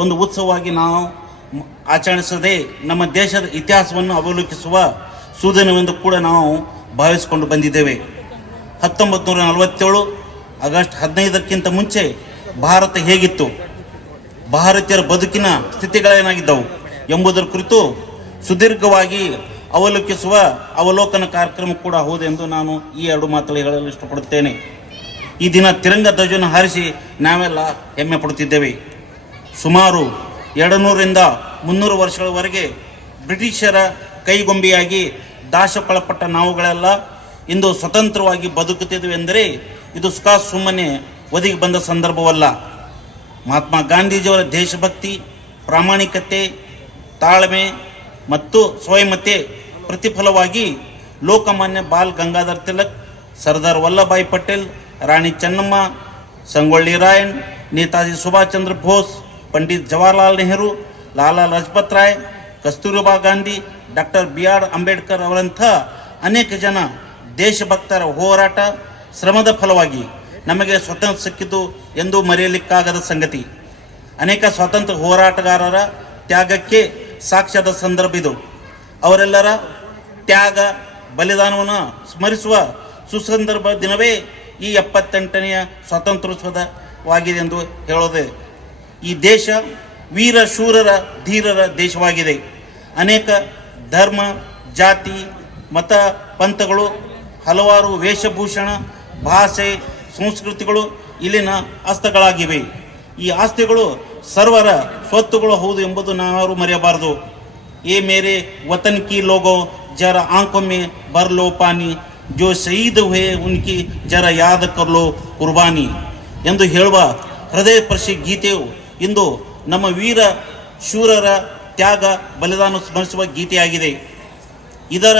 ಒಂದು ಉತ್ಸವವಾಗಿ ನಾವು ಆಚರಿಸದೆ ನಮ್ಮ ದೇಶದ ಇತಿಹಾಸವನ್ನು ಅವಲೋಕಿಸುವ ಸುದಿನವೆಂದು ಕೂಡ ನಾವು ಭಾವಿಸಿಕೊಂಡು ಬಂದಿದ್ದೇವೆ. 1947 ಆಗಸ್ಟ್ 15ಕ್ಕಿಂತ ಮುಂಚೆ ಭಾರತ ಹೇಗಿತ್ತು, ಭಾರತೀಯರ ಬದುಕಿನ ಸ್ಥಿತಿಗಳೇನಾಗಿದ್ದವು ಎಂಬುದರ ಕುರಿತು ಸುದೀರ್ಘವಾಗಿ ಅವಲೋಕಿಸುವ ಅವಲೋಕನ ಕಾರ್ಯಕ್ರಮ ಕೂಡ ಹೌದೆಂದು ನಾನು ಈ 2 ಮಾತುಗಳು ಹೇಳಲು ಇಷ್ಟಪಡುತ್ತೇನೆ. ಈ ದಿನ ತಿರಂಗ ಧ್ವಜವನ್ನು ಹಾರಿಸಿ ನಾವೆಲ್ಲ ಹೆಮ್ಮೆ ಪಡುತ್ತಿದ್ದೇವೆ. ಸುಮಾರು 200ರಿಂದ 300 ವರ್ಷಗಳವರೆಗೆ ಬ್ರಿಟಿಷರ ಕೈಗೊಂಬೆಯಾಗಿ ದಾಸಕ್ಕೊಳಪಟ್ಟ ನಾವುಗಳೆಲ್ಲ ಇಂದು ಸ್ವತಂತ್ರವಾಗಿ ಬದುಕುತ್ತಿದ್ದೇವೆ ಎಂದರೆ ಇದು ಸುಮ್ಮನೆ ಒದಗಿ ಬಂದ ಸಂದರ್ಭವಲ್ಲ. ಮಹಾತ್ಮ ಗಾಂಧೀಜಿಯವರ ದೇಶಭಕ್ತಿ, ಪ್ರಾಮಾಣಿಕತೆ, ತಾಳ್ಮೆ ಮತ್ತು ಸ್ವಯಂತೆ ಪ್ರತಿಫಲವಾಗಿ Lokmanya ball Gangadhar Tilak, Sardar Vallabhbhai Patel, Rani Chennamma, Sangolli Rayanna, Netaji Subhash Chandra Bose, Pandit Jawaharlal Nehru, Lala Lajpat Roy, Kasturba Gandhi, doctor BR Ambedkar ಅವರಂಥ ಅನೇಕ ಜನ ದೇಶಭಕ್ತರ ಹೋರಾಟ, ಶ್ರಮದ ಫಲವಾಗಿ ನಮಗೆ ಸ್ವತಂತ್ರ ಸಿಕ್ಕಿತು ಎಂದು ಮರೆಯಲಿಕ್ಕಾಗದ ಸಂಗತಿ. ಅನೇಕ ಸ್ವಾತಂತ್ರ್ಯ ಹೋರಾಟಗಾರರ ತ್ಯಾಗಕ್ಕೆ ಸಾಕ್ಷ್ಯದ ಸಂದರ್ಭ ಇದು. ಅವರೆಲ್ಲರ ತ್ಯಾಗ ಬಲಿದಾನವನ್ನು ಸ್ಮರಿಸುವ ಸುಸಂದರ್ಭ ದಿನವೇ ಈ 78ನೆಯ ಸ್ವಾತಂತ್ರ್ಯೋತ್ಸವವಾಗಿದೆ ಎಂದು ಹೇಳೋದೆ. ಈ ದೇಶ ವೀರ ಶೂರರ ಧೀರರ ದೇಶವಾಗಿದೆ. ಅನೇಕ ಧರ್ಮ, ಜಾತಿ, ಮತ, ಪಂಥಗಳು, ಹಲವಾರು ವೇಷಭೂಷಣ, ಭಾಷೆ, ಸಂಸ್ಕೃತಿಗಳು ಇಲ್ಲಿನ ಆಸ್ತಿಗಳಾಗಿವೆ. ಈ ಆಸ್ತಿಗಳು ಸರ್ವರ ಸ್ವತ್ತುಗಳು ಹೌದು ಎಂಬುದು ನಾವು ಮರೆಯಬಾರದು. ಏ ಮೇರೆ ವತನ್ ಕಿ ಲೋಗೋ ಜರ ಆಂಖೋ ಮೇ ಬರ್ಲೋ ಪಾನಿ, ಜೋ ಶಹೀದ್ ಹುಯೆ ಉನ್ಕಿ ಜರ ಯಾದ ಕರ್ಲೋ ಕುರ್ಬಾನಿ ಎಂದು ಹೇಳುವ ಹೃದಯ ಸ್ಪರ್ಶಿ ಗೀತೆಯು ಇಂದು ನಮ್ಮ ವೀರ ಶೂರರ ತ್ಯಾಗ ಬಲಿದಾನ ಸ್ಮರಿಸುವ ಗೀತೆಯಾಗಿದೆ. ಇದರ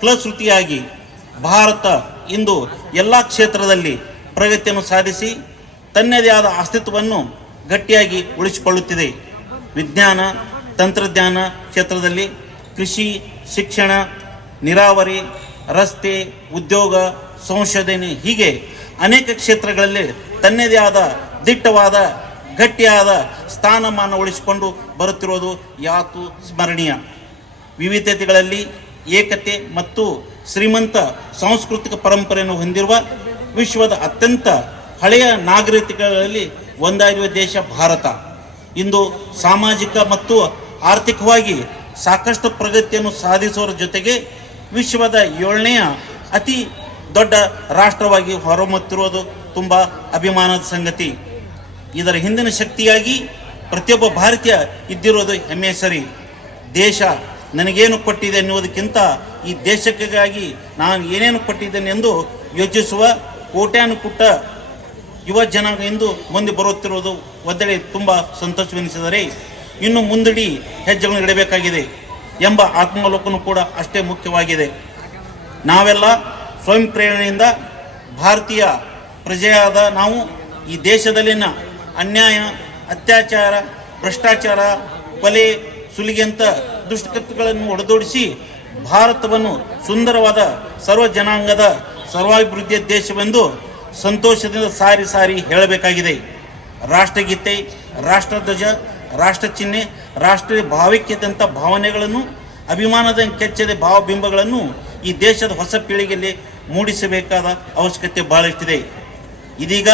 ಫಲಶ್ರುತಿಯಾಗಿ ಭಾರತ ಇಂದು ಎಲ್ಲ ಕ್ಷೇತ್ರದಲ್ಲಿ ಪ್ರಗತಿಯನ್ನು ಸಾಧಿಸಿ ತನ್ನದೇ ಆದ ಅಸ್ತಿತ್ವವನ್ನು ಗಟ್ಟಿಯಾಗಿ ಉಳಿಸಿಕೊಳ್ಳುತ್ತಿದೆ. ವಿಜ್ಞಾನ, ತಂತ್ರಜ್ಞಾನ ಕ್ಷೇತ್ರದಲ್ಲಿ, ಕೃಷಿ, ಶಿಕ್ಷಣ, ನೀರಾವರಿ, ರಸ್ತೆ, ಉದ್ಯೋಗ, ಸಂಶೋಧನೆ ಹೀಗೆ ಅನೇಕ ಕ್ಷೇತ್ರಗಳಲ್ಲಿ ತನ್ನದೇ ಆದ ದಿಟ್ಟವಾದ ಗಟ್ಟಿಯಾದ ಸ್ಥಾನಮಾನ ಉಳಿಸಿಕೊಂಡು ಬರುತ್ತಿರುವುದು ಯಾತು ಸ್ಮರಣೀಯ. ವಿವಿಧತೆಗಳಲ್ಲಿ ಏಕತೆ ಮತ್ತು ಶ್ರೀಮಂತ ಸಾಂಸ್ಕೃತಿಕ ಪರಂಪರೆಯನ್ನು ಹೊಂದಿರುವ ವಿಶ್ವದ ಅತ್ಯಂತ ಹಳೆಯ ನಾಗರಿಕತೆಗಳಲ್ಲಿ ಒಂದಾಗಿರುವ ದೇಶ ಭಾರತ ಇಂದು ಸಾಮಾಜಿಕ ಮತ್ತು ಆರ್ಥಿಕವಾಗಿ ಸಾಕಷ್ಟು ಪ್ರಗತಿಯನ್ನು ಸಾಧಿಸುವ ಜೊತೆಗೆ ವಿಶ್ವದ 7ನೇ ಅತಿ ದೊಡ್ಡ ರಾಷ್ಟ್ರವಾಗಿ ಹೊರಹೊಮ್ಮುತ್ತಿರುವುದು ತುಂಬ ಅಭಿಮಾನದ ಸಂಗತಿ. ಇದರ ಹಿಂದಿನ ಶಕ್ತಿಯಾಗಿ ಪ್ರತಿಯೊಬ್ಬ ಭಾರತೀಯ ಇದ್ದಿರೋದು ಹೆಮ್ಮೆಯ ಸರಿ. ದೇಶ ನನಗೇನು ಕೊಟ್ಟಿದೆ ಎನ್ನುವುದಕ್ಕಿಂತ ಈ ದೇಶಕ್ಕಾಗಿ ನಾನು ಏನೇನು ಕೊಟ್ಟಿದ್ದೇನೆ ಎಂದು ಯೋಚಿಸುವ ಕೋಟ್ಯಾನುಕೋಟ ಯುವ ಜನಾಂಗ ಇಂದು ಮುಂದೆ ಬರುತ್ತಿರುವುದು ಒದ್ದಡೆ ತುಂಬ ಸಂತೋಷವೆನಿಸಿದರೆ ಇನ್ನು ಮುಂದಡಿ ಹೆಜ್ಜೆಗಳನ್ನು ಇಡಬೇಕಾಗಿದೆ ಎಂಬ ಆತ್ಮಾವಲೋಕನ ಕೂಡ ಅಷ್ಟೇ ಮುಖ್ಯವಾಗಿದೆ. ನಾವೆಲ್ಲ ಸ್ವಯಂ ಪ್ರೇರಣೆಯಿಂದ ಭಾರತೀಯ ಪ್ರಜೆಯಾದ ನಾವು ಈ ದೇಶದಲ್ಲಿನ ಅನ್ಯಾಯ, ಅತ್ಯಾಚಾರ, ಭ್ರಷ್ಟಾಚಾರ, ಕೊಲೆ, ಸುಲಿಗೆಂಥ ದುಷ್ಟಕೃತ್ಯಗಳನ್ನು ಹೊಡೆದೋಡಿಸಿ ಭಾರತವನ್ನು ಸುಂದರವಾದ ಸರ್ವ ಜನಾಂಗದ ಸರ್ವಾಭಿವೃದ್ಧಿಯ ದೇಶವೆಂದು ಸಂತೋಷದಿಂದ ಸಾರಿ ಸಾರಿ ಹೇಳಬೇಕಾಗಿದೆ. ರಾಷ್ಟ್ರಗೀತೆ, ರಾಷ್ಟ್ರಧ್ವಜ, ರಾಷ್ಟ್ರ ಚಿಹ್ನೆ, ರಾಷ್ಟ್ರೀಯ ಭಾವೈಕ್ಯತೆಯಂಥ ಭಾವನೆಗಳನ್ನು, ಅಭಿಮಾನದ ಕೆಚ್ಚದ ಭಾವಬಿಂಬಗಳನ್ನು ಈ ದೇಶದ ಹೊಸ ಪೀಳಿಗೆಯಲ್ಲಿ ಮೂಡಿಸಬೇಕಾದ ಅವಶ್ಯಕತೆ ಬಹಳಷ್ಟಿದೆ. ಇದೀಗ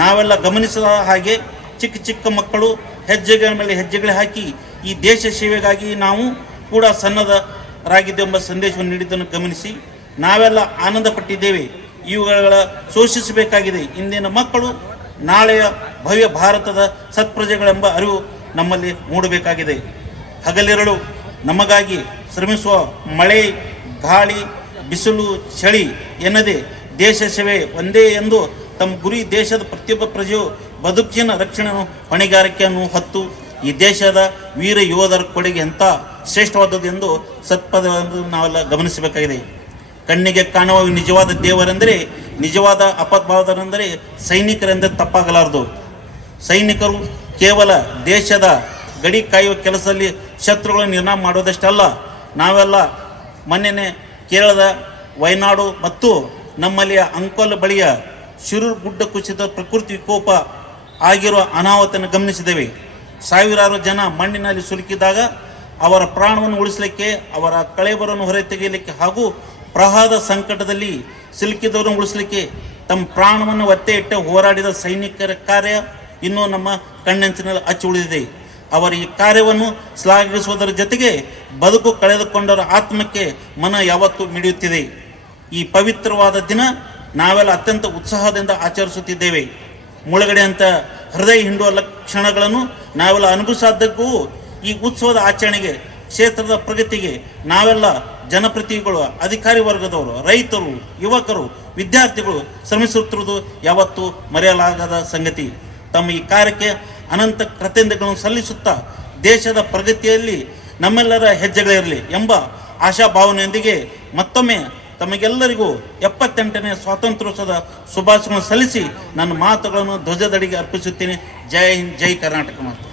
ನಾವೆಲ್ಲ ಗಮನಿಸಿದ ಹಾಗೆ ಚಿಕ್ಕ ಚಿಕ್ಕ ಮಕ್ಕಳು ಹೆಜ್ಜೆಗಳ ಮೇಲೆ ಹೆಜ್ಜೆಗಳು ಹಾಕಿ ಈ ದೇಶ ಸೇವೆಗಾಗಿ ನಾವು ಕೂಡ ಸನ್ನದ್ಧರಾಗಿದ್ದೆಂಬ ಸಂದೇಶವನ್ನು ನೀಡಿದ್ದನ್ನು ಗಮನಿಸಿ ನಾವೆಲ್ಲ ಆನಂದ ಪಟ್ಟಿದ್ದೇವೆ. ಇವುಗಳ ಶೋಷಿಸಬೇಕಾಗಿದೆ. ಇಂದಿನ ಮಕ್ಕಳು ನಾಳೆಯ ಭವ್ಯ ಭಾರತದ ಸತ್ಪ್ರಜೆಗಳೆಂಬ ಅರಿವು ನಮ್ಮಲ್ಲಿ ಮೂಡಬೇಕಾಗಿದೆ. ಹಗಲಿರಳು ನಮಗಾಗಿ ಶ್ರಮಿಸುವ ಮಳೆ, ಗಾಳಿ, ಬಿಸಿಲು, ಚಳಿ ಎನ್ನದೆ ದೇಶ ಸೇವೆ ಒಂದೇ ಎಂದು ತಮ್ಮ ಗುರಿ ದೇಶದ ಪ್ರತಿಯೊಬ್ಬ ಪ್ರಜೆಯು ಬದುಕಿನ ರಕ್ಷಣೆ ಹೊಣೆಗಾರಿಕೆಯನ್ನು ಹೊತ್ತು ಈ ದೇಶದ ವೀರ ಯೋಧರ ಕೊಡುಗೆ ಎಂಥ ಶ್ರೇಷ್ಠವಾದದ್ದು ಎಂದು ಸತ್ಪದವನ್ನು ನಾವೆಲ್ಲ ಗಮನಿಸಬೇಕಾಗಿದೆ. ಕಣ್ಣಿಗೆ ಕಾಣುವ ನಿಜವಾದ ದೇವರೆಂದರೆ, ನಿಜವಾದ ಅಪದ್ಭಾವದರೆಂದರೆ ಸೈನಿಕರೆಂದರೆ ತಪ್ಪಾಗಲಾರದು. ಸೈನಿಕರು ಕೇವಲ ದೇಶದ ಗಡಿ ಕಾಯುವ ಕೆಲಸದಲ್ಲಿ ಶತ್ರುಗಳನ್ನು ನಿರ್ನಾಮ ಮಾಡೋದಷ್ಟಲ್ಲ, ನಾವೆಲ್ಲ ಮೊನ್ನೆ ಕೇರಳದ ವಯನಾಡು ಮತ್ತು ನಮ್ಮಲ್ಲಿಯ ಅಂಕೋಲ ಬಳಿಯ ಶಿರೂರು ಗುಡ್ಡ ಕುಸಿತ ಪ್ರಕೃತಿ ವಿಕೋಪ ಆಗಿರುವ ಅನಾಹುತವನ್ನು ಗಮನಿಸಿದ್ದೇವೆ. ಸಾವಿರಾರು ಜನ ಮಣ್ಣಿನಲ್ಲಿ ಸಿಲುಕಿದಾಗ ಅವರ ಪ್ರಾಣವನ್ನು ಉಳಿಸಲಿಕ್ಕೆ, ಅವರ ಕಳೇಬರವನ್ನು ಹೊರತೆಗೆಯಲಿಕ್ಕೆ ಹಾಗೂ ಪ್ರವಾಹದ ಸಂಕಟದಲ್ಲಿ ಸಿಲುಕಿದವರನ್ನು ಉಳಿಸಲಿಕ್ಕೆ ತಮ್ಮ ಪ್ರಾಣವನ್ನು ಒತ್ತೆ ಇಟ್ಟು ಹೋರಾಡಿದ ಸೈನಿಕರ ಕಾರ್ಯ ಇನ್ನೂ ನಮ್ಮ ಕಣ್ಣಂಚಿನಲ್ಲಿ ಅಚ್ಚಿ ಉಳಿದಿದೆ. ಅವರ ಈ ಕಾರ್ಯವನ್ನು ಶ್ಲಾಘಿಸುವುದರ ಜೊತೆಗೆ ಬದುಕು ಕಳೆದುಕೊಂಡವರ ಆತ್ಮಕ್ಕೆ ಮನ ಯಾವತ್ತೂ ಮಿಡಿಯುತ್ತಿದೆ. ಈ ಪವಿತ್ರವಾದ ದಿನ ನಾವೆಲ್ಲ ಅತ್ಯಂತ ಉತ್ಸಾಹದಿಂದ ಆಚರಿಸುತ್ತಿದ್ದೇವೆ. ಮುಳುಗಡೆ ಅಂತ ಹೃದಯ ಹಿಂಡುವ ಲಕ್ಷಣಗಳನ್ನು ನಾವೆಲ್ಲ ಅನುಭವಿಸಾದ್ದಕ್ಕೂ ಈ ಉತ್ಸವದ ಆಚರಣೆಗೆ, ಕ್ಷೇತ್ರದ ಪ್ರಗತಿಗೆ ನಾವೆಲ್ಲ ಜನಪ್ರತಿನಿಧಿಗಳು, ಅಧಿಕಾರಿ ವರ್ಗದವರು, ರೈತರು, ಯುವಕರು, ವಿದ್ಯಾರ್ಥಿಗಳು ಶ್ರಮಿಸುತ್ತಿರುವುದು ಯಾವತ್ತೂ ಮರೆಯಲಾಗದ ಸಂಗತಿ. ತಮ್ಮ ಈ ಕಾರ್ಯಕ್ಕೆ ಅನಂತ ಕೃತಜ್ಞತೆಗಳನ್ನು ಸಲ್ಲಿಸುತ್ತಾ ದೇಶದ ಪ್ರಗತಿಯಲ್ಲಿ ನಮ್ಮೆಲ್ಲರ ಹೆಜ್ಜೆಗಳಿರಲಿ ಎಂಬ ಆಶಾಭಾವನೆಯೊಂದಿಗೆ ಮತ್ತೊಮ್ಮೆ ತಮಗೆಲ್ಲರಿಗೂ 78ನೇ ಸ್ವಾತಂತ್ರ್ಯೋತ್ಸವದ ಶುಭಾಶಯಗಳನ್ನು ಸಲ್ಲಿಸಿ ನನ್ನ ಮಾತುಗಳನ್ನು ಧ್ವಜದಡಿಗೆ ಅರ್ಪಿಸುತ್ತೇನೆ. ಜೈ ಹಿಂದ್, ಜೈ ಕರ್ನಾಟಕ ಮಾತೆ.